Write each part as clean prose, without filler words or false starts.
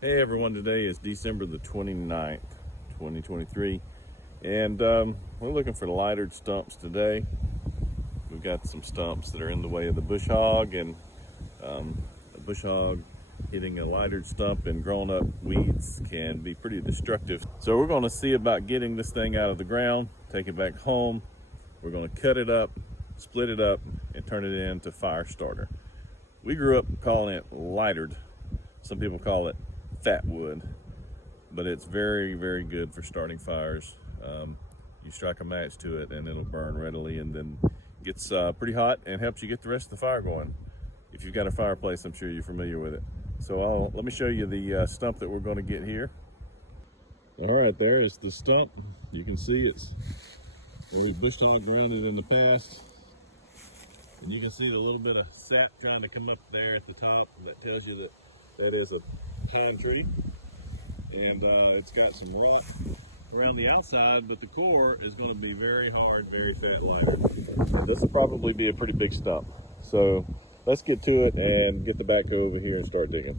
Hey everyone, today is December the 29th, 2023, and we're looking for lightered stumps today. We've got some stumps that are in the way of the bush hog, and a bush hog hitting a lightered stump and grown up weeds can be pretty destructive. So we're going to see about getting this thing out of the ground, take it back home. We're going to cut it up, split it up, and turn it into fire starter. We grew up calling it lightered. Some people call it fat wood, but it's very, very good for starting fires. You strike a match to it and it'll burn readily, and then gets pretty hot and helps you get the rest of the fire going. If you've got a fireplace, I'm sure you're familiar with it. So let me show you the stump that we're going to get here. All right, there is the stump. You can see it's we've bush hogged around it in the past, and you can see the little bit of sap trying to come up there at the top, and that tells you that that is a pine tree, and it's got some rock around the outside, but the core is going to be very hard, very fat lighter. This will probably be a pretty big stump. So let's get to it and get the backhoe over here and start digging.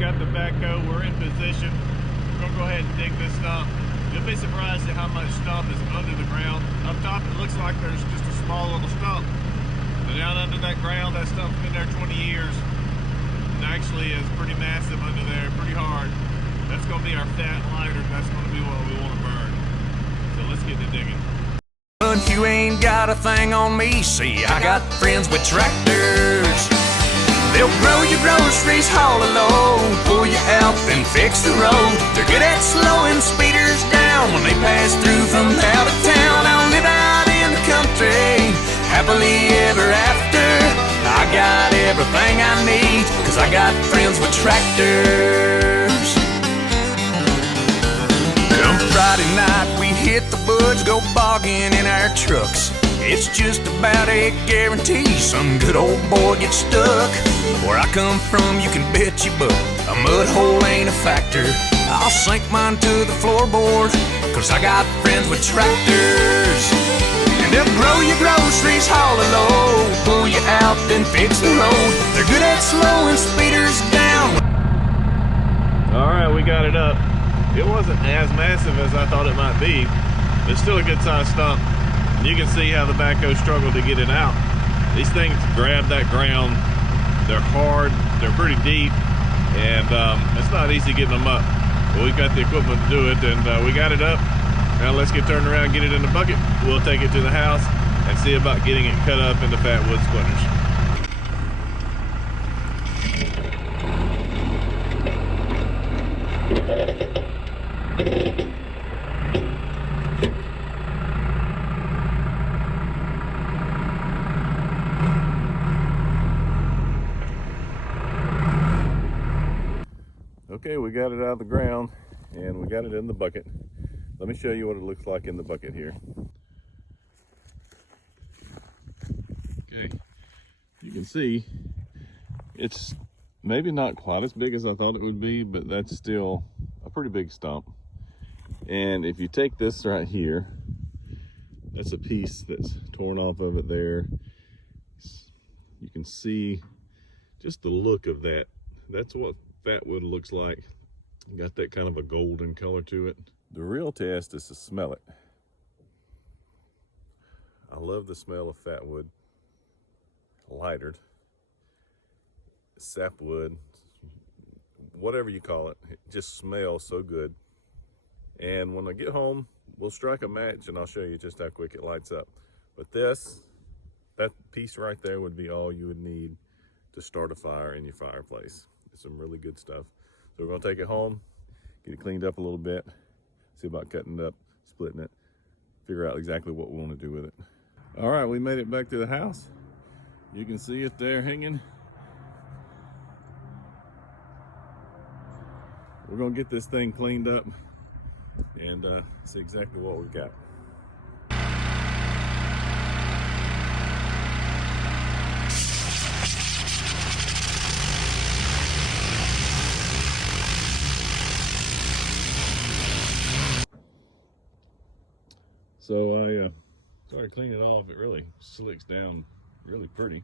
Got the backhoe, we're in position. We're gonna go ahead and dig this stump. You'll be surprised at how much stump is under the ground. Up top it looks like there's just a small little stump, but down under that ground, that stump's been there 20 years and actually is pretty massive under there, pretty hard. That's gonna be our fat lighter. That's gonna be what we want to burn. So let's get to digging. You ain't got a thing on me. See, I got friends with tractors. They'll grow your groceries, haul a load, pull you out, then fix the road. They're good at slowing speeders down when they pass through from out of town. I'll live out in the country, happily ever after. I got everything I need, cause I got friends with tractors. Come Friday night, we hit the woods, go bogging in our trucks. It's just about a guarantee some good old boy gets stuck. Where I come from, you can bet you buck, a mud hole ain't a factor. I'll sink mine to the floorboard, cause I got friends with tractors. And they'll grow your groceries, haul a load, pull you out, then fix the road. They're good at slowing speeders down. Alright, we got it up. It wasn't as massive as I thought it might be, but it's still a good sized stump. You can see how the backhoe struggled to get it out. These things grab that ground. They're hard, they're pretty deep, and it's not easy getting them up. But we've got the equipment to do it, and we got it up. Now let's get turned around, get it in the bucket. We'll take it to the house and see about getting it cut up into fat wood splinters. Okay, we got it out of the ground and we got it in the bucket. Let me show you what it looks like in the bucket here. Okay, you can see it's maybe not quite as big as I thought it would be, but that's still a pretty big stump. And if you take this right here, that's a piece that's torn off of it there. You can see just the look of that. That's what fat wood looks like. Got that kind of a golden color to it. The real test is to smell it. I love the smell of fat wood, lightered, sapwood, whatever you call it. It just smells so good. And when I get home, we'll strike a match and I'll show you just how quick it lights up. But that piece right there would be all you would need to start a fire in your fireplace. It's some really good stuff. So we're gonna take it home, get it cleaned up a little bit, see about cutting it up, splitting it, figure out exactly what we want to do with it. All right, we made it back to the house. You can see it there hanging. We're gonna get this thing cleaned up and see exactly what we've got. So I started cleaning it off. It really slicks down really pretty.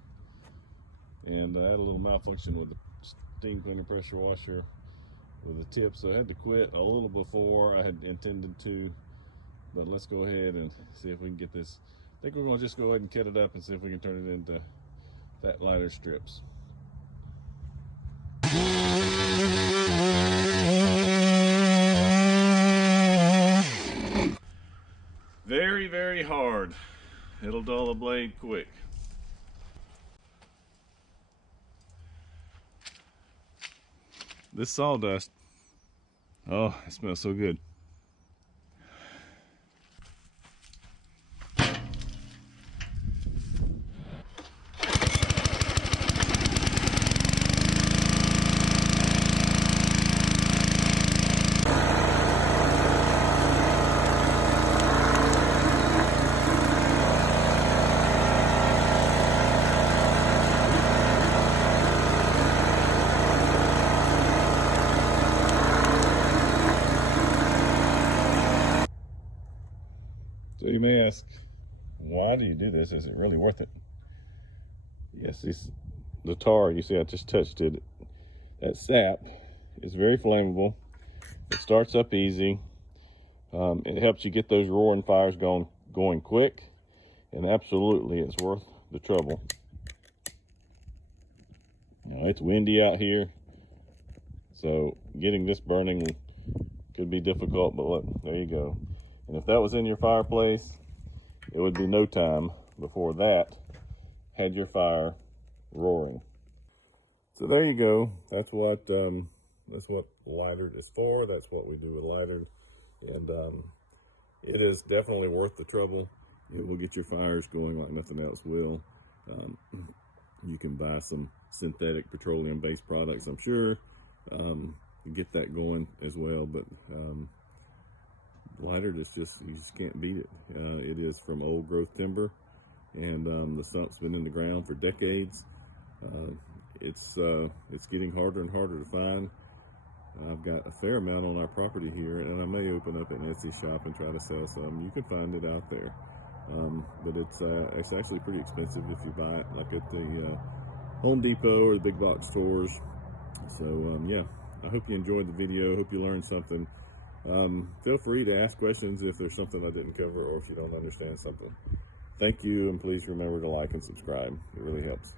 And I had a little malfunction with the steam cleaner pressure washer with the tip, so I had to quit a little before I had intended to. But let's go ahead and see if we can get this. I think we're going to just go ahead and cut it up and see if we can turn it into fat lighter strips. Very, very hard. It'll dull a blade quick. This sawdust, oh, it smells so good. So you may ask, why do you do this? Is it really worth it? Yes, the tar, you see I just touched it. That sap is very flammable. It starts up easy. It helps you get those roaring fires going quick, and absolutely it's worth the trouble. Now it's windy out here, so getting this burning could be difficult, but look, there you go. And if that was in your fireplace, it would be no time before that had your fire roaring. So there you go. That's what lightard is for. That's what we do with lightard, and it is definitely worth the trouble. It will get your fires going like nothing else will. You can buy some synthetic petroleum-based products, I'm sure, to get that going as well, but lightard is just, you just can't beat it. It is from old growth timber, and the stump's been in the ground for decades. It's getting harder and harder to find. I've got a fair amount on our property here, and I may open up an Etsy shop and try to sell some. You can find it out there, but it's actually pretty expensive if you buy it like at the Home Depot or the big box stores. So yeah, I hope you enjoyed the video. Hope you learned something. Feel free to ask questions if there's something I didn't cover or if you don't understand something. Thank you, and please remember to like and subscribe. It really helps.